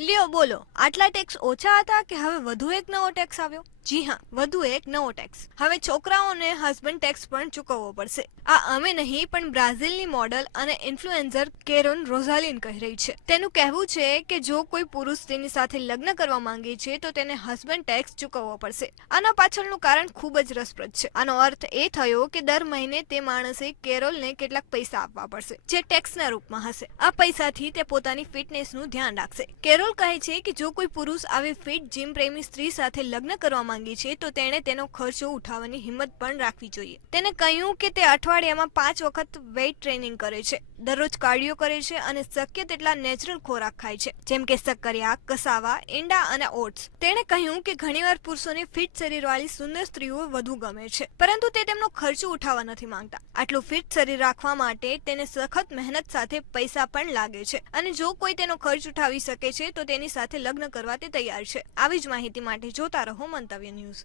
લ્યો બોલો, આટલા ટેક્સ ઓછા હતા કે હવે વધુ એક નવો ટેક્સ આવ્યો? જી હા, વધુ એક નવો ટેક્સ. હવે છોકરાઓને હસબન્ડ ટેક્સ પણ ચૂકવવો પડશે. આ અમે નહીં પણ બ્રાઝિલની મોડલ અને ઇન્ફ્લુએન્સર કેરોન રોઝાલિન કહી રહી છે. તેનું કહેવું છે કે જો કોઈ પુરુષ તેની સાથે લગ્ન કરવા માંગે છે તો તેને હસબન્ડ ટેક્સ ચૂકવવો પડશે. આના પાછળનું કારણ ખૂબ જ રસપ્રદ છે. આનો અર્થ એ થયો કે દર મહિને તે માણસે કેરોલને કેટલાક પૈસા આપવા પડશે, જે ટેક્સના રૂપમાં હશે. આ પૈસાથી તે પોતાની ફિટનેસનું ધ્યાન રાખશે. કેરોલ કહે છે કે જો કોઈ પુરુષ આવી ફિટ જીમ પ્રેમી સ્ત્રી સાથે લગ્ન કરવા માંગે છે તો તેણે તેનો ખર્ચો ઉઠાવવાની હિંમત પણ રાખવી જોઈએ. તેને કહ્યું કે તે અઠવાડિયામાં 5 વખત વેઇટ ટ્રેનિંગ કરે છે, દરરોજ કાર્ડિયો કરે છે અને શક્ય તેટલા નેચરલ ખોરાક ખાય છે, જેમ કે સક્કરિયા, કસાવા, ઈંડા અને ઓટ્સ. તેણે કહ્યું કે ઘણીવાર પુરુષોને ફિટ શરીરવાળી સુંદર સ્ત્રીઓ વધુ ગમે છે, પરંતુ તે તેમનો ખર્ચો ઉઠાવવા નથી માંગતા. આટલું ફિટ શરીર રાખવા માટે તેને સખત મહેનત સાથે પૈસા પણ લાગે છે, અને જો કોઈ તેનો ખર્ચ ઉઠાવી શકે છે તો તેની સાથે લગ્ન કરવા તે તૈયાર છે. આવી જ માહિતી માટે જોતા રહો મંતવ્ય ન્યૂઝ.